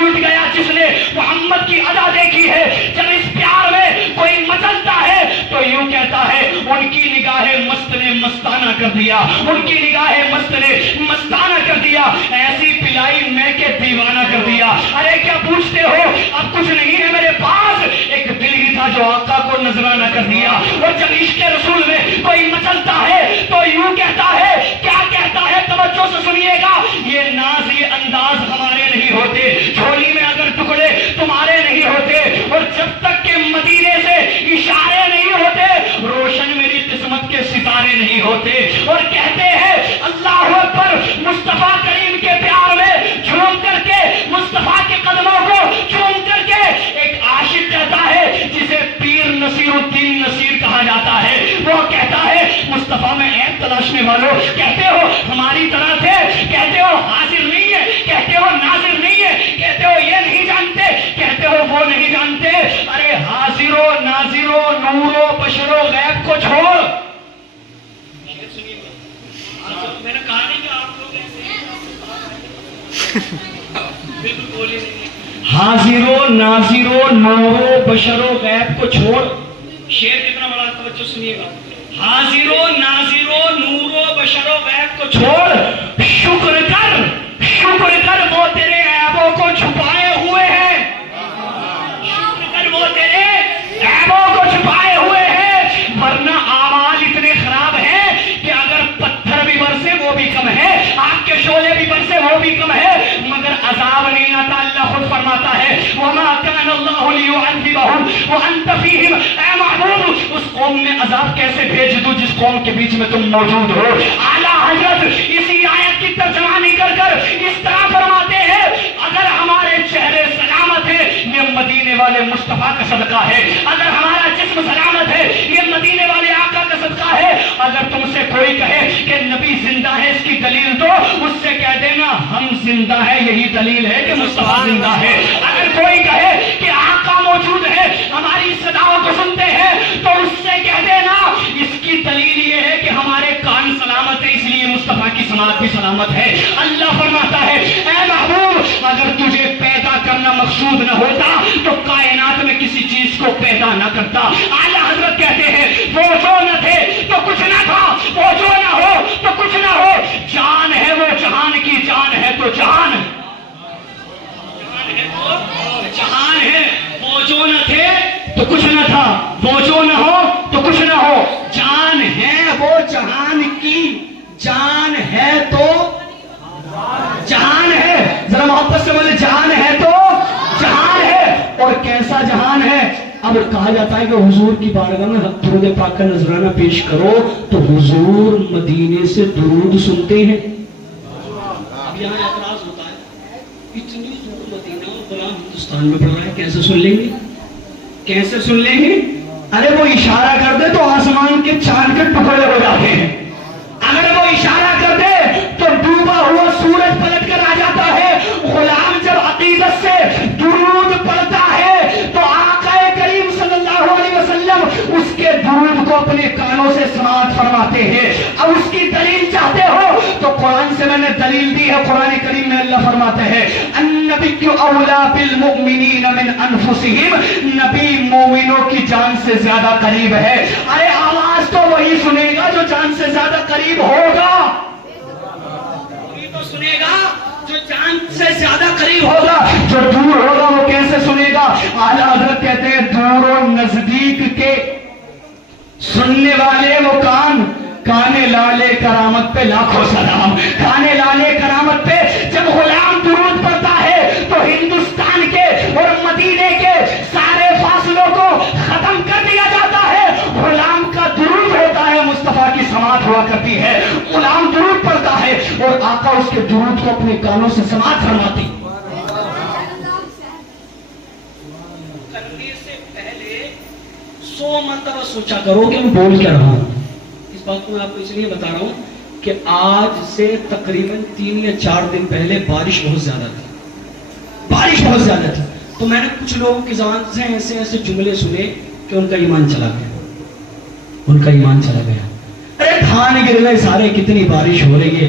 لٹ گیا جس نے محمد کی ادا دیکھی ہے. جب اس پیار میں کوئی مچلتا ہے تو یوں کہتا ہے ان کی نگاہ مست نے مستانہ کر دیا, ان کی نگاہ مست نے مستانہ کر دیا, ایسی پلائی میں کے دیوانہ کر دیا. ارے کیا پوچھتے ہو, اب کچھ نہیں ہے میرے پاس, ایک دل ہی تھا جو آقا کو نذرانہ کر دیا. اور جب عشق رسول میں کوئی مچلتا ہے تو یوں کہتا ہے, کیا کہتا ہے توجہ سے سنیے گا, یہ ناز یہ انداز ہمارے نہیں ہوتے, جھولی میں اگر ٹکڑے تمہارے نہیں ہوتے, اور جب تک کہ مدینے سے اشارے نہیں ہوتے روشن میری قسمت کے ستارے نہیں ہوتے. اور کہتے ہیں اللہ اکبر, مصطفیٰ کریم کے پیار میں جھوم کر کے, مصطفیٰ کے قدموں کو جھوم کر کے ایک عاشق کہتا ہے جسے پیر نصیر الدین نصیر کہا جاتا ہے, وہ کہتا ہے مصطفیٰ میں عیب تلاشنے والوں, کہتے ہو ہماری طرح تھے, کہتے ہو حاضر نہیں ہے, کہتے ہو ناظر نہیں ہے, کہتے ہو یہ نہیں جانتے, کہتے ہو وہ نہیں جانتے. ارے حاضر و ناظر و نور و بشر و غیب کو چھوڑ, میں نے کہا نہیں کہ آپ لوگ ایسے بالکل بولے نہیں. حاضر و ناظر و نور و بشر و غیب کو چھوڑ, شعر کتنا بڑا, توجہ سنیے گا. حاضر و ناظر و نور و بشر و غیب کو چھوڑ, شکر کر وہ تیرے عیبوں کو چھپائے ہوئے ہیں, شکر کر وہ تیرے عیبوں کو چھپائے ہوئے ہیں, ورنہ اعمال اتنے خراب ہیں کہ اگر پتھر بھی برسے وہ بھی کم ہے, آگ کے شعلے بھی برسے وہ بھی کم ہے, مگر عذاب نہیں آتا. اللہ خود فرماتا ہے وَمَا كَانَ اللَّهُ لِيُعَذِّبَهُمْ وَأَنْتَ فِيهِمْ, اے محبوب اس قوم میں عذاب کیسے بھیج دوں جس قوم کے بیچ میں تم موجود ہو. اعلیٰ حضرت اسی آیت کی ترجمانی کر اس طرح فرماتے ہیں اگر ہمارے چہرے سلامت ہے یہ مدینے والے مصطفیٰ کا صدقہ ہے, اگر ہمارا جسم سلامت ہے یہ مدینے والے آقا کا صدقہ ہے. اگر تم سے کوئی کہے کہ نبی زندہ ہے اس کی دلیل دو, اس سے کہہ دینا ہم زندہ ہے یہی دلیل ہے کہ مصطفیٰ زندہ ہے. اگر کوئی کہے کہ آقا موجود ہے ہماری صداؤں کو سنتے ہیں تو اس سے کہہ دینا اس کی دلیل یہ ہے کہ ہمارے کان سلامت ہے اس لیے مصطفیٰ کی سماعت بھی سلامت ہے. اللہ فرماتا ہے اے محبوب اگر تجھے پیدا کرنا مقصود نہ ہوتا تو کائنات میں کسی چیز کو پیدا نہ کرتا. اعلیٰ حضرت کہتے ہیں وہ جو نہ تھے تو کچھ نہ تھا, وہ جو نہ ہو تو کچھ نہ ہو, جان ہے وہ جہان کی جان ہے تو جہان جہان ہے. وہ جو نہ تھے تو کچھ نہ تھا, وہ جو نہ ہو تو کچھ نہ ہو, جان ہے وہ جہان کی جان ہے تو جہان ہے. ذرا محبت سے بولے جہان ہے تو جہان ہے. اور کیسا جہان ہے, اب کہا جاتا ہے کہ حضور کی بارگاہ میں درود پاک کا نذرانہ پیش کرو تو حضور مدینے سے درود سنتے ہیں. اب یہاں اعتراض ہوتا ہے اتنی دور مدینہ اور غلام ہندوستان میں پڑھ رہا ہے, کیسے سن لیں گے, کیسے سن لیں گے. ارے وہ اشارہ کر دے تو آسمان کے چاند کے ٹکڑے ہو جاتے ہیں, اگر وہ اشارہ کر دے تو ڈوبا ہوا سورج پلٹ کر آ جاتا ہے. غلام جب عقیدت سے درود پڑھتا ہے تو آقا کریم صلی اللہ علیہ وسلم اس کے درود کو اپنے کانوں سے سماعت فرماتے ہیں. اب اس کی دلیل چاہتے ہو تو قرآن سے میں نے دلیل دی ہے. قرآن کریم میں اللہ فرماتے ہیں النبی اولا بالمؤمنین من انفسہم, نبی مومنوں کی جان سے زیادہ قریب ہے. ارے آواز تو وہی سنے گا جو جان سے زیادہ قریب ہوگا, وہی تو سنے گا جو جان سے زیادہ قریب ہوگا. جو دور ہوگا وہ کیسے سنے گا. اعلیٰ حضرت کہتے ہیں دور و نزدیک کے سننے والے وہ کان, کانے لالے کرامت پہ لاکھوں سلام, کانے لالے کرامت پہ. جب غلام درود پڑھتا ہے تو ہندوستان کے اور مدینے کے سارے فاصلوں کو ختم کر دیا جاتا ہے. غلام کا درود ہوتا ہے, مصطفیٰ کی سماعت ہوا کرتی ہے. غلام درود پڑھتا ہے اور آقا اس کے درود کو اپنے کانوں سے سماعت فرماتی. کرنے سے پہلے 100 مرتبہ سوچا کرو کہ میں بول کیا رہا ہوں. اس بات کو میں آپ کو اس لیے بتا رہا ہوں کہ آج سے تقریباً 3 یا 4 دن پہلے بارش بہت زیادہ تھی, تو میں نے کچھ لوگوں کی زبان سے ایسے جملے سنے کہ ان کا ایمان چلا گیا. ارے دھان گر گئے سارے, کتنی بارش ہو رہی ہے.